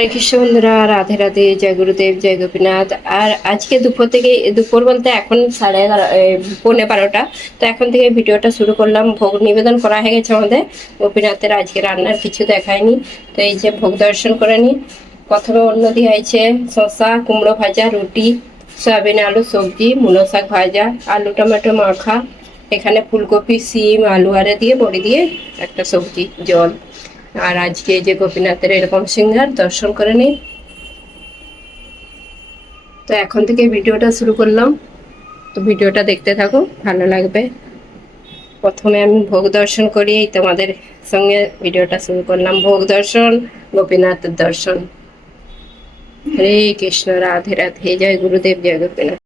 হরে কৃষ্ণ বন্ধুরা, রাধে রাধে, জয় গুরুদেব, জয় গোপীনাথ। আর আজকে দুপুর থেকে, দুপুর বলতে এখন 11:30, 12:30। তো এখন থেকে ভিডিওটা শুরু করলাম। ভোগ নিবেদন করা হয়ে গেছে আমাদের গোপীনাথের। আজকে রান্নার কিছু দেখায়নি, তো এই যে ভোগ দর্শন করে নি। প্রথমে অন্নদি হয়েছে শসা, কুমড়ো ভাজা, রুটি, সয়াবিন আলু সবজি, মূলো শাক ভাজা, আলু টমেটো মাখা, এখানে ফুলকপি, সিম, আলু আরে দিয়ে বড়ি দিয়ে একটা সবজি, জল। আর আজকে যে গোপীনাথের এরকম সিংহার দর্শন করে নিই। তো এখন থেকে ভিডিওটা শুরু করলাম, তো ভিডিওটা দেখতে থাকো, ভালো লাগবে। প্রথমে আমি ভোগ দর্শন করি, তোমাদের সঙ্গে ভিডিওটা শুরু করলাম। ভোগ দর্শন, গোপীনাথের দর্শন। হরে কৃষ্ণ, রাধে রাধে, জয় গুরুদেব, জয় গোপীনাথ।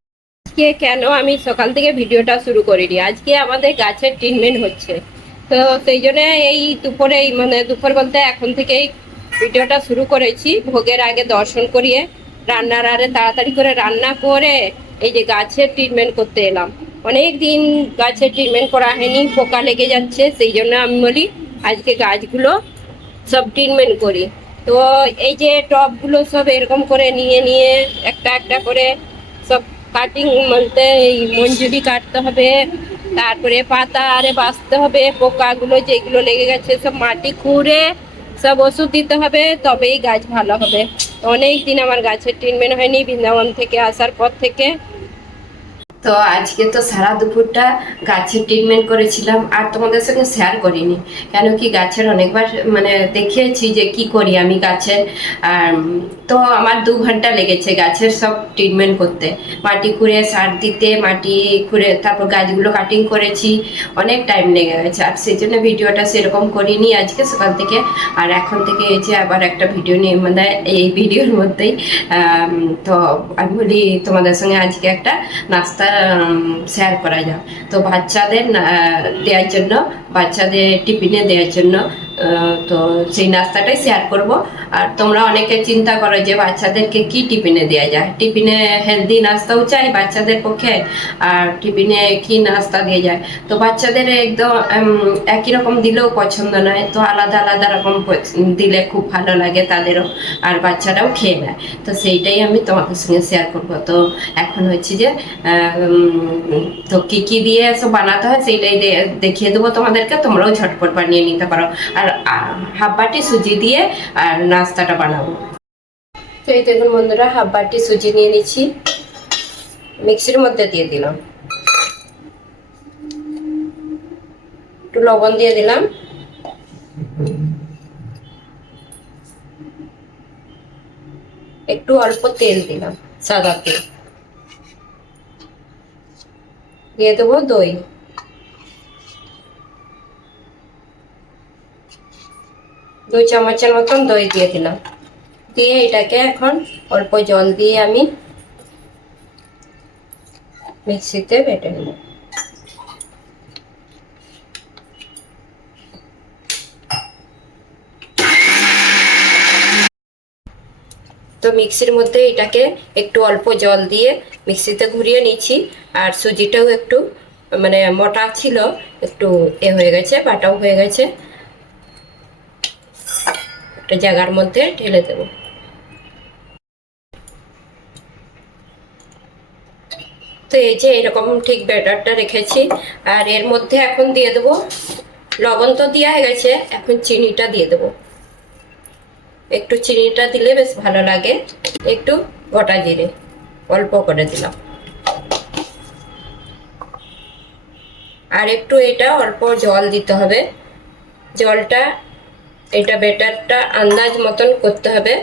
আজকে কেন আমি সকাল থেকে ভিডিওটা শুরু করিনি, আজকে আমাদের গাছের ট্রিটমেন্ট হচ্ছে। তো সেই জন্য এই দুপুরে, মানে দুপুর বলতে এখন থেকেই ভিডিওটা শুরু করেছি। ভোগের আগে দর্শন করিয়ে রান্নার আরে তাড়াতাড়ি করে রান্না করে এই যে গাছের ট্রিটমেন্ট করতে এলাম। অনেক দিন গাছের ট্রিটমেন্ট করা হয়নি, পোকা লেগে যাচ্ছে, সেই জন্য আমি বলি আজকে গাছগুলো সব ট্রিটমেন্ট করি। তো এই যে টবগুলো সব এরকম করে নিয়ে নিয়ে একটা একটা করে সব কাটিং, বলতে এই মঞ্জুরি কাটতে হবে, তারপরে পাতা আরে বাঁচতে হবে, পোকাগুলো যেগুলো লেগে গেছে সব মাটি খুঁড়ে সব ওষুধ দিতে হবে, তবেই গাছ ভালো হবে। অনেক দিন আমার গাছের ট্রিটমেন্ট হয়নি বৃন্দাবন থেকে আসার পর থেকে। তো আজকে তো সারা দুপুরটা গাছের ট্রিটমেন্ট করেছিলাম, আর তোমাদের সঙ্গে শেয়ার করিনি। কেন কি গাছের অনেকবার মানে দেখিয়েছি যে কি করি আমি গাছের। তো আমার 2 ঘন্টা লেগেছে গাছের সব ট্রিটমেন্ট করতে, মাটি খুঁড়ে সার দিতে, মাটি খুঁড়ে তারপর গাছগুলো কাটিং করেছি, অনেক টাইম লেগে গেছে। আর সেই জন্য ভিডিওটা সেরকম করিনি আজকে সকাল থেকে। আর এখন থেকে এই যে আবার একটা ভিডিও নিয়ে, মানে এই ভিডিওর মধ্যেই তো আমি বলি তোমাদের সঙ্গে আজকে একটা নাস্তা শেয়ার করা যায়। তো বাচ্চাদের দেওয়ার জন্য, বাচ্চাদের টিফিনে দেওয়ার জন্য, তো সেই নাস্তাটাই শেয়ার করব। আর তোমরা অনেকে চিন্তা করো যে বাচ্চাদেরকে কি টিফিনে দেওয়া যায়, টিফিনে হেলদি নাস্তাও চাই বাচ্চাদের পক্ষে, আর টিফিনে কি নাস্তা দিয়ে যায়। তো বাচ্চাদের একদম একই রকম দিলেও পছন্দ নয়, তো আলাদা আলাদা রকম দিলে খুব ভালো লাগে তাদেরও, আর বাচ্চারাও খেয়ে নেয়। তো সেইটাই আমি তোমাদের সঙ্গে শেয়ার করবো। তো এখন হচ্ছে যে তো কি কি দিয়ে সব বানাতে হয় সেইটাই দেখিয়ে দেবো তোমাদেরকে, তোমরাও ঝটপট বানিয়ে নিতে পারো। আর হাফ বাটি সুজি দিয়ে আর নাস্তাটা বানাবো। তো এই দেখুন বন্ধুরা, হাফ বাটি সুজি নিয়ে নিচ্ছি, মিক্সির মধ্যে দিয়ে দিলাম, একটু লবণ দিয়ে দিলাম, একটু অল্প তেল দিলাম, সাদা তেল দিয়ে দেবো, দই 2 চামচের মতন দই দিয়ে দিলাম। দিয়ে এটাকে এখন অল্প জল দিয়ে আমি মিক্সিতে বেটে নেব। তো মিক্সির মধ্যে এটাকে একটু অল্প জল দিয়ে মিক্সিতে ঘুরিয়ে নিচ্ছি। আর সুজিটাও একটু মানে মোটা ছিল, একটু হয়ে গেছে, বাটাও হয়ে গেছে। একটা জায়গার মধ্যে ঢেলে দেব। তো এই যে এরকম ঠিক ব্যাটারটা রেখেছি। আর এর মধ্যে এখন দিয়ে দেবো, লবণ তো দেওয়া হয়ে গেছে, এখন চিনিটা দিয়ে দেবো। একটু চিনিটা দিলে বেশ ভালো লাগে। একটু গোটা জিরে অল্প করে দিলাম। আর একটু এটা অল্প জল দিতে হবে, জলটা এটা ব্যাটারটা আন্দাজ মতন করতে হবে।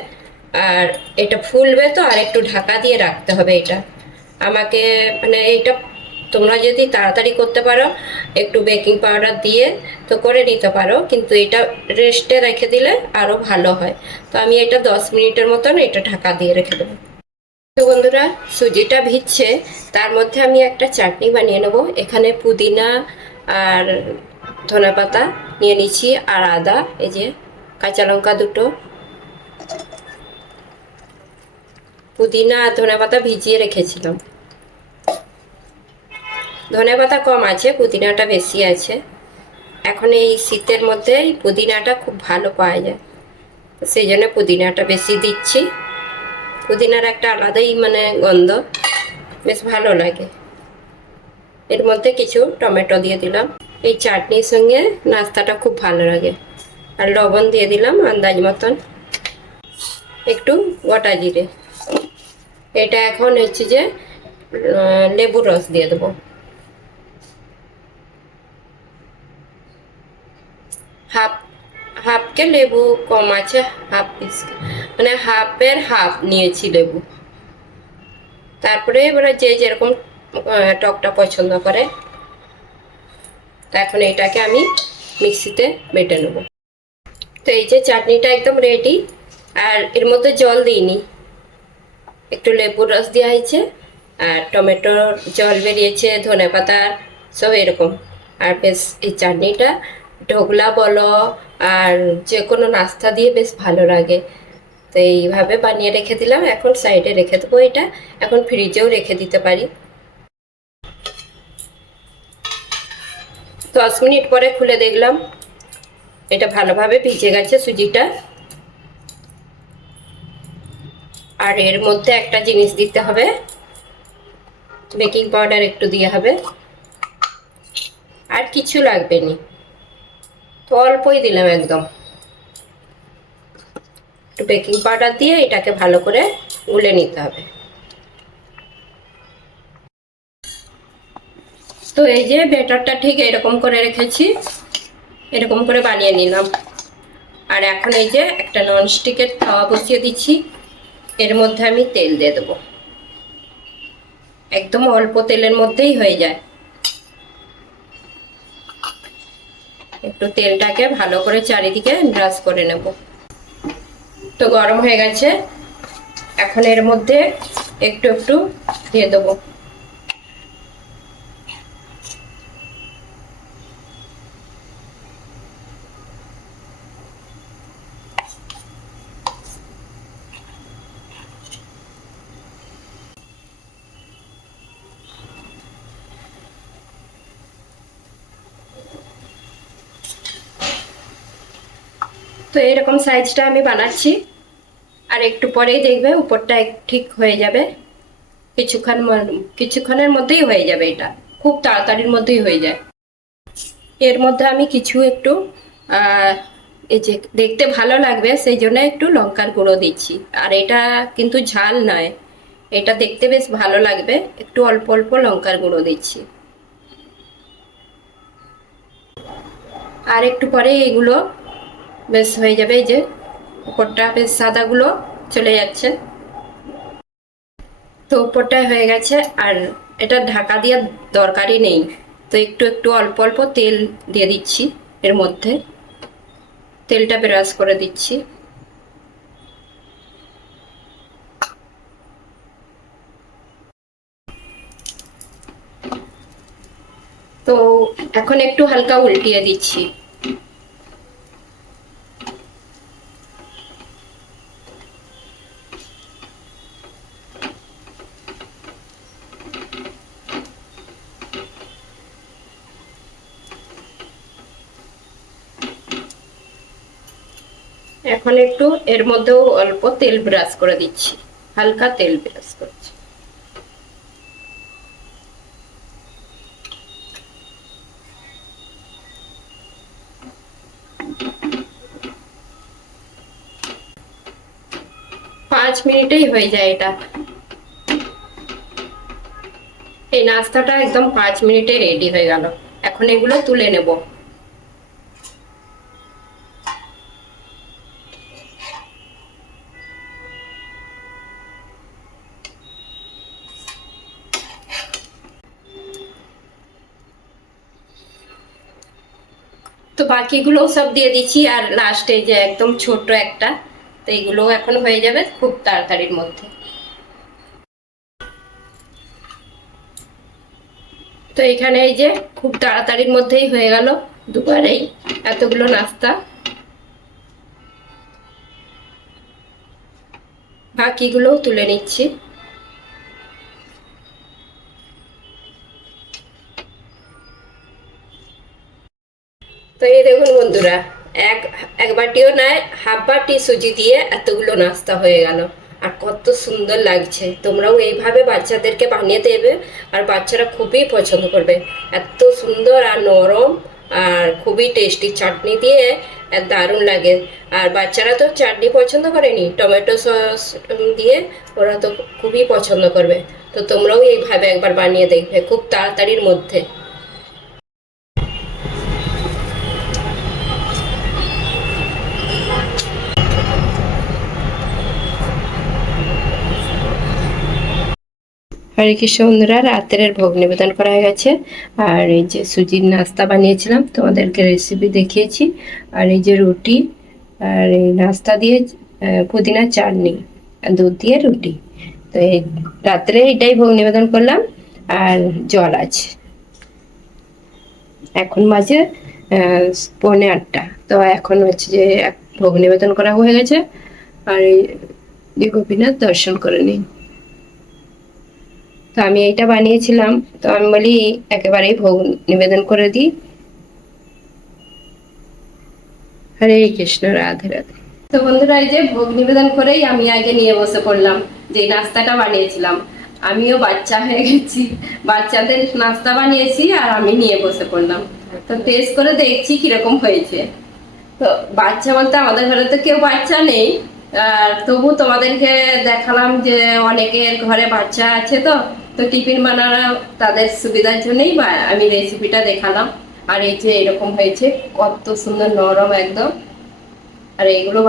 আর এটা ফুলবে তো, আর একটু ঢাকা দিয়ে রাখতে হবে। এটা আমাকে মানে এইটা তোমরা যদি তাড়াতাড়ি করতে পারো একটু বেকিং পাউডার দিয়ে তো করে নিতে পারো, কিন্তু এটা রেস্টে রেখে দিলে আরও ভালো হয়। তো আমি এটা 10 মিনিটের মতন এটা ঢাকা দিয়ে রেখে দেবো। তো বন্ধুরা, সুজিটা ভিজছে, তার মধ্যে আমি একটা চাটনি বানিয়ে নেব। এখানে পুদিনা আর ধনেপাতা নিয়ে নিচ্ছি, আর আদা, এই যে কাঁচা লঙ্কা দুটো, পুদিনা আর ধনেপাতা ভিজিয়ে রেখেছিলাম। ধনেপাতা কম আছে, পুদিনাটা বেশি আছে। এখন এই শীতের মধ্যে এই পুদিনাটা খুব ভালো পাওয়া যায়। সেই জন্য পুদিনাটা বেশি দিচ্ছি। পুদিনার একটা আলাদাই মানে গন্ধ, বেশ ভালো লাগে। এর মধ্যে কিছু টমেটো দিয়ে দিলাম। এই চাটনির সঙ্গে নাস্তাটা খুব ভালো লাগে। আর লবণ দিয়ে দিলাম আন্দাজ মতন, একটু গোটা জিরে। এটা এখন হচ্ছে যে লেবুর রস দিয়ে দেবো। হাফ হাফকে লেবু কম আছে, হাফ পিস মানে হাফের হাফ নিয়েছি লেবু। তারপরে এবারে যে যেরকম টকটা পছন্দ করে। এখন এটাকে আমি মিক্সিতে বেটে নেব। তো এই যে চাটনিটা একদম রেডি। আর এর মধ্যে জল দিইনি, একটু লেবুর রস দেওয়া হয়েছে আর টমেটোর জল বেরিয়েছে, ধনেপাতা সব এরকম। আর বেশ এই চাটনিটা ঢোকলা বলো আর যে কোনো নাস্তা দিয়ে বেশ ভালো লাগে। তো এইভাবে বানিয়ে রেখে দিলাম, এখন সাইডে রেখে দেবো। এটা এখন ফ্রিজেও রেখে দিতে পারি। 10 মিনিট পরে খুলে দেখলাম এটা ভালোভাবে ভিজে গেছে সুজিটা। আর এর মধ্যে একটা জিনিস দিতে হবে, বেকিং পাউডার একটু দিয়ে হবে, আর কিছু লাগবে না। তো অল্পই দিলাম একদম। একটু বেকিং পাউডার দিয়ে এটাকে ভালো করে গুলে নিতে হবে। তো এই যে ব্যাটারটা ঠিক এরকম করে রেখেছি, এরকম করে বানিয়ে নিলাম। আর এখন এই যে একটা ননস্টিকের তাওয়া বসিয়ে দিচ্ছি, এর মধ্যে আমি তেল দিয়ে দেবো। একদম অল্প তেলের মধ্যেই হয়ে যায়। একটু তেলটাকে ভালো করে চারিদিকে ব্রাশ করে নেব। তো গরম হয়ে গেছে, এখন এর মধ্যে একটু একটু দিয়ে দেবো। তো এরকম সাইজটা আমি বানাচ্ছি, আর একটু পরেই দেখবে উপরটা ঠিক হয়ে যাবে। কিছুক্ষণের মধ্যেই হয়ে যাবে, এটা খুব তাড়াতাড়ির মধ্যেই হয়ে যায়। এর মধ্যে আমি কিছু একটু এই যে দেখতে ভালো লাগবে সেই জন্য একটু লঙ্কার গুঁড়ো দিচ্ছি। আর এটা কিন্তু ঝাল নয়, এটা দেখতে বেশ ভালো লাগবে, একটু অল্প অল্প লঙ্কার গুঁড়ো দিচ্ছি। আর একটু পরে এগুলো বেশ হয়ে যাবে। এই যে উপরটা বেশ সাদাগুলো চলে যাচ্ছে। তো উপরটায় হয়ে গেছে, আর এটা ঢাকা দেওয়ার দরকারই নেই। তো একটু একটু অল্প অল্প তেল দিয়ে দিচ্ছি, এর মধ্যে তেলটা ব্রাশ করে দিচ্ছি। তো এখন একটু হালকা উল্টিয়ে দিচ্ছি। এখন একটু এর মধ্যেও অল্প তেল ব্রাশ করে দিচ্ছি, হালকা তেল ব্রাশ করছি। পাঁচ মিনিটেই হয়ে যায় এটা। এই নাস্তাটা একদম 5 মিনিটে রেডি হয়ে গেল। এখন এগুলো তুলে নেব। তো বাকিগুলো সব দিয়ে দিচ্ছি, আর লাস্টে যে একদম ছোট একটা, তো এইগুলো এখন হয়ে যাবে খুব তাড়াতাড়ির মধ্যে। তো এখানে এই যে খুব তাড়াতাড়ির মধ্যেই হয়ে গেল দুবারেই এতগুলো নাস্তা। বাকিগুলোও তুলে নিচ্ছি। তো এই দেখুন বন্ধুরা, একবার বাটিও নয়, হাফ বাটি সুজি দিয়ে এতগুলো নাস্তা হয়ে গেল। আর কত সুন্দর লাগছে। তোমরাও এইভাবে বাচ্চাদেরকে বানিয়ে দেবে, আর বাচ্চারা খুবই পছন্দ করবে। এত সুন্দর আর নরম, আর খুবই টেস্টি, চাটনি দিয়ে দারুণ লাগে। আর বাচ্চারা তো চাটনি পছন্দ করেনি, টমেটো সস দিয়ে ওরা তো খুবই পছন্দ করবে। তো তোমরাও এইভাবে একবার বানিয়ে দেখবে, খুব তাড়াতাড়ির মধ্যে। হরে কৃষ্ণ বন্ধুরা, রাত্রের ভোগ নিবেদন করা হয়ে গেছে। আর এই যে সুজির নাস্তা বানিয়েছিলাম, তোমাদেরকে রেসিপি দেখিয়েছি। আর এই যে রুটি, আর এই নাস্তা দিয়ে পুদিনা চাটনি, আর দুধ দিয়ে রুটি। তো এই রাত্রে এটাই ভোগ নিবেদন করলাম। আর জল আছে। এখন বাজে 8:45। তো এখন হচ্ছে যে ভোগ নিবেদন করা হয়ে গেছে। আর এই গোপীনাথ দর্শন করে নিই। তো আমি এইটা বানিয়েছিলাম, তো আমি বলি একেবারেই ভোগ নিবেদন করে দিই। হরে কৃষ্ণ, রাধে রাধে। তো বন্ধুরা, এই যে ভোগ নিবেদন করেই আমি আগে নিয়ে বসে পড়লাম। যে নাস্তাটা বানিয়েছিলাম, আমিও বাচ্চা হয়ে গেছি, বাচ্চাদের নাস্তা বানিয়েছি আর আমি নিয়ে বসে পড়লাম। তো টেস্ট করে দেখছি কিরকম হয়েছে। তো বাচ্চা বলতে আমাদের ঘরে তো কেউ বাচ্চা নেই, আর তবু তোমাদেরকে দেখালাম যে অনেকের ঘরে বাচ্চা আছে। তো তো টিফিন বানানো তাদের সুবিধার জন্যই আমি রেসিপিটা দেখালাম। আর এই যে এরকম হয়েছে, কত সুন্দর নরম একদম। আর এইগুলো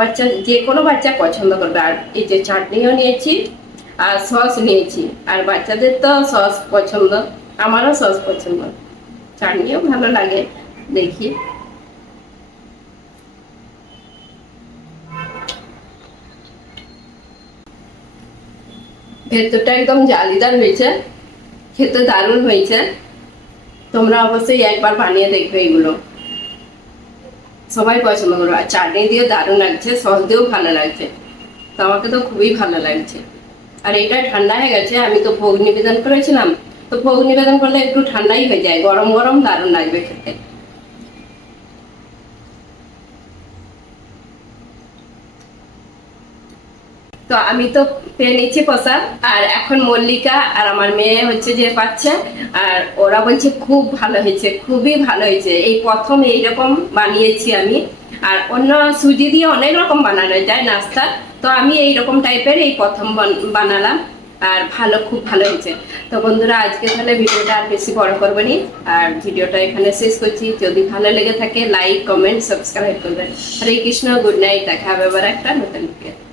বাচ্চা যে কোনো বাচ্চা পছন্দ করবে। আর এই যে চাটনিও নিয়েছি, আর সস নিয়েছি। আর বাচ্চাদের তো সস পছন্দ, আমারও সস পছন্দ, চাটনিও ভালো লাগে। দেখি, ভেতরটা একদম জালিদার হয়েছে, খেতে দারুণ হয়েছে। তোমরা অবশ্যই একবার বানিয়ে দেখবে, এগুলো সবাই পছন্দ করবে। আর চাটনি দিয়ে দারুণ লাগছে, সস দিয়েও ভালো লাগছে। তো আমাকে তো খুবই ভালো লাগছে। আর এটা ঠান্ডা হয়ে গেছে, আমি তো ভোগ নিবেদন করেছিলাম। তো ভোগ নিবেদন করলে একটু ঠান্ডাই হয়ে যায়, গরম গরম দারুণ লাগবে খেতে। তো আমি তো পেয়ে নিচ্ছি প্রসাদ। আর এখন মল্লিকা আর আমার মেয়ে হচ্ছে যে পাচ্ছে। আর ওরা বলছে খুব ভালো হয়েছে, খুবই ভালো হয়েছে, এই প্রথম এইরকম বানিয়েছি আমি। আর অন্য সুজি দিয়ে অনেক রকম বানানো যায় নাস্তা, তো আমি এইরকম টাইপের এই প্রথম বানালাম। আর খুব ভালো হয়েছে। তো বন্ধুরা, আজকে তাহলে ভিডিওটা আর বেশি বড় করবো নি, আর ভিডিওটা এখানে শেষ করছি। যদি ভালো লেগে থাকে লাইক, কমেন্ট, সাবস্ক্রাইব করবেন। হরে কৃষ্ণ, গুড নাইট। দেখা হবে আবার একটা নতুন ভিডিও।